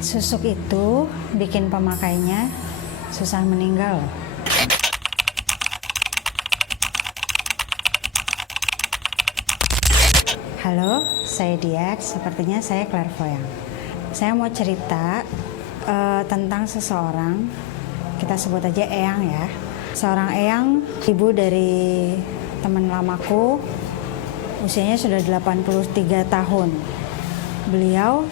Susuk itu bikin pemakainya susah meninggal. Halo, saya Diak. Sepertinya saya clairvoyant. Saya mau cerita tentang seseorang, kita sebut aja Eyang ya. Seorang Eyang, ibu dari teman lamaku, usianya sudah 83 tahun. Beliau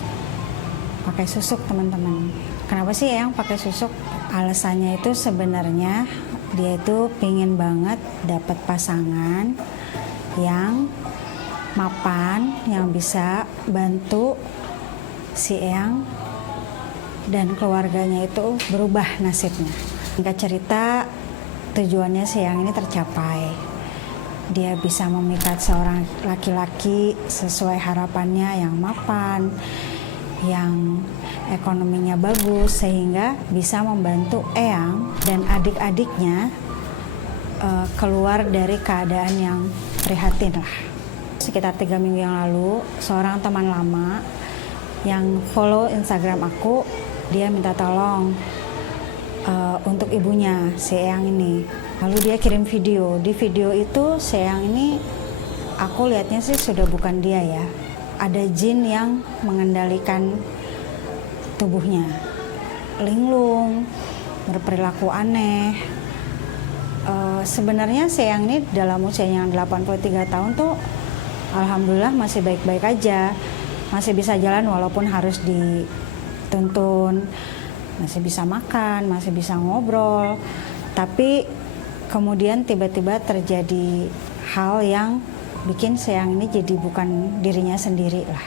pakai susuk, teman-teman. Kenapa sih Eyang pakai susuk? Alasannya itu sebenarnya dia itu pingin banget dapat pasangan yang mapan, yang bisa bantu si Eyang dan keluarganya itu berubah nasibnya. Singkat cerita, tujuannya si Eyang ini tercapai. Dia bisa memikat seorang laki-laki sesuai harapannya, yang mapan, yang ekonominya bagus, sehingga bisa membantu Eyang dan adik-adiknya keluar dari keadaan yang prihatin lah. Sekitar 3 minggu yang lalu, seorang teman lama yang follow Instagram aku, dia minta tolong untuk ibunya, si Eyang ini. Lalu dia kirim video. Di video itu si Eyang ini, aku lihatnya sih sudah bukan dia ya. Ada jin yang mengendalikan tubuhnya. Linglung, berperilaku aneh. Sebenarnya si Eyang ini dalam usianya yang 83 tahun tuh alhamdulillah masih baik-baik aja. Masih bisa jalan walaupun harus dituntun. Masih bisa makan, masih bisa ngobrol. Tapi kemudian tiba-tiba terjadi hal yang bikin si Eyang ini jadi bukan dirinya sendiri lah.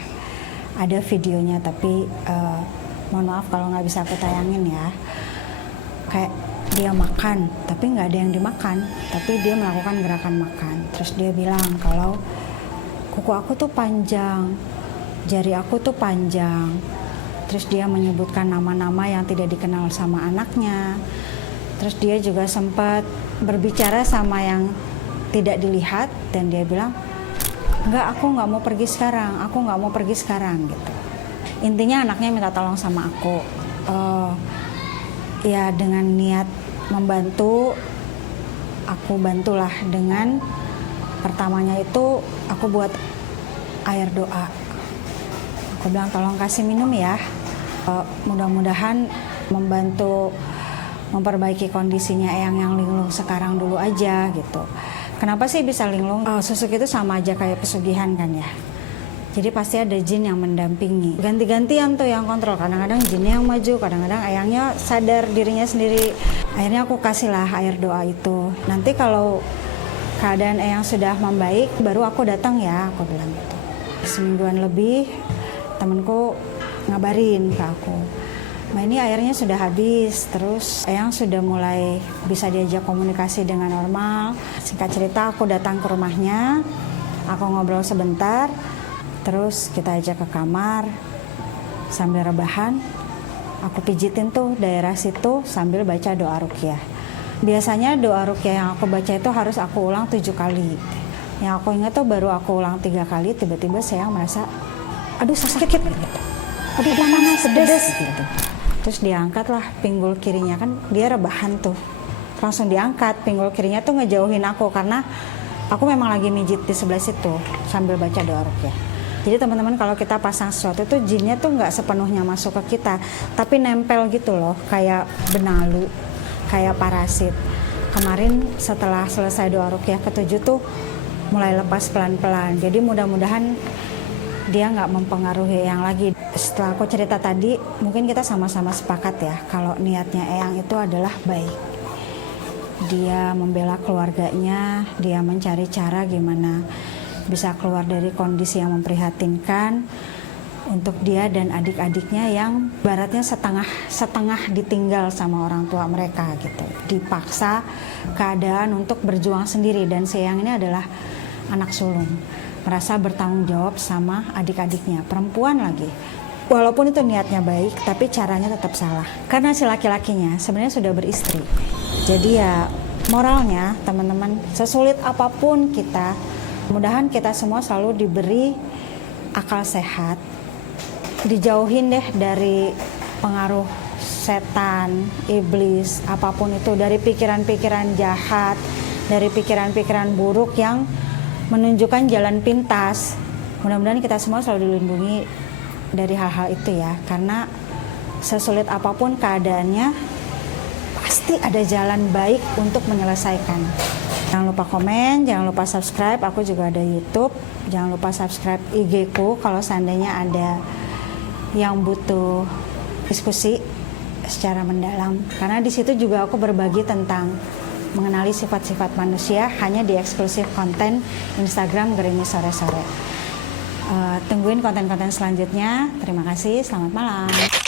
Ada videonya tapi mohon maaf kalau nggak bisa aku tayangin ya. Kayak dia makan tapi nggak ada yang dimakan, tapi dia melakukan gerakan makan. Terus dia bilang kalau kuku aku tuh panjang, jari aku tuh panjang. Terus dia menyebutkan nama-nama yang tidak dikenal sama anaknya. Terus dia juga sempat berbicara sama yang tidak dilihat dan dia bilang, enggak, aku nggak mau pergi sekarang, aku nggak mau pergi sekarang gitu. Intinya anaknya minta tolong sama aku. Ya dengan niat membantu, aku bantulah dengan pertamanya itu aku buat air doa. Aku bilang tolong kasih minum ya. Mudah-mudahan membantu memperbaiki kondisinya Eyang yang linglung sekarang dulu aja gitu. Kenapa sih bisa linglung? Susuk itu sama aja kayak pesugihan kan ya. Jadi pasti ada jin yang mendampingi. Ganti-gantian tuh yang kontrol. Kadang-kadang jinnya yang maju, kadang-kadang Eyangnya sadar dirinya sendiri. Akhirnya aku kasihlah air doa itu. Nanti kalau keadaan Eyang sudah membaik, baru aku datang ya, aku bilang gitu. Semingguan lebih, temanku ngabarin ke aku. Nah ini airnya sudah habis, terus Eyang sudah mulai bisa diajak komunikasi dengan normal. Singkat cerita aku datang ke rumahnya, aku ngobrol sebentar, terus kita ajak ke kamar sambil rebahan. Aku pijitin tuh daerah situ sambil baca doa ruqyah. Biasanya doa ruqyah yang aku baca itu harus aku ulang 7 kali. Yang aku ingat tuh baru aku ulang 3 kali, tiba-tiba saya merasa, aduh sakit gitu. Aduh panas, pedes gitu. Terus diangkatlah pinggul kirinya, kan dia rebahan tuh. Langsung diangkat, pinggul kirinya tuh ngejauhin aku karena aku memang lagi mijit di sebelah situ sambil baca doa ruqyah. Jadi teman-teman kalau kita pasang sesuatu tuh jinnya tuh nggak sepenuhnya masuk ke kita, tapi nempel gitu loh, kayak benalu, kayak parasit. Kemarin setelah selesai doa ruqyah ke-7 tuh mulai lepas pelan-pelan. Jadi mudah-mudahan dia nggak mempengaruhi Eyang lagi. Setelah aku cerita tadi, mungkin kita sama-sama sepakat ya kalau niatnya Eyang itu adalah baik. Dia membela keluarganya, dia mencari cara gimana bisa keluar dari kondisi yang memprihatinkan untuk dia dan adik-adiknya yang baratnya setengah ditinggal sama orang tua mereka gitu. Dipaksa keadaan untuk berjuang sendiri, dan si Eyang ini adalah anak sulung. Merasa bertanggung jawab sama adik-adiknya, perempuan lagi. Walaupun itu niatnya baik, tapi caranya tetap salah. Karena si laki-lakinya sebenarnya sudah beristri. Jadi ya moralnya teman-teman, sesulit apapun kita, mudah-mudahan kita semua selalu diberi akal sehat, dijauhin deh dari pengaruh setan, iblis, apapun itu, dari pikiran-pikiran jahat, dari pikiran-pikiran buruk yang menunjukkan jalan pintas. Mudah-mudahan kita semua selalu dilindungi dari hal-hal itu ya, karena sesulit apapun keadaannya, pasti ada jalan baik untuk menyelesaikan. Jangan lupa komen, jangan lupa subscribe, aku juga ada YouTube. Jangan lupa subscribe IG ku kalau seandainya ada yang butuh diskusi secara mendalam. Karena di situ juga aku berbagi tentang mengenali sifat-sifat manusia hanya di eksklusif konten Instagram Gerimis Sore Sore. Tungguin konten-konten selanjutnya. Terima kasih, selamat malam.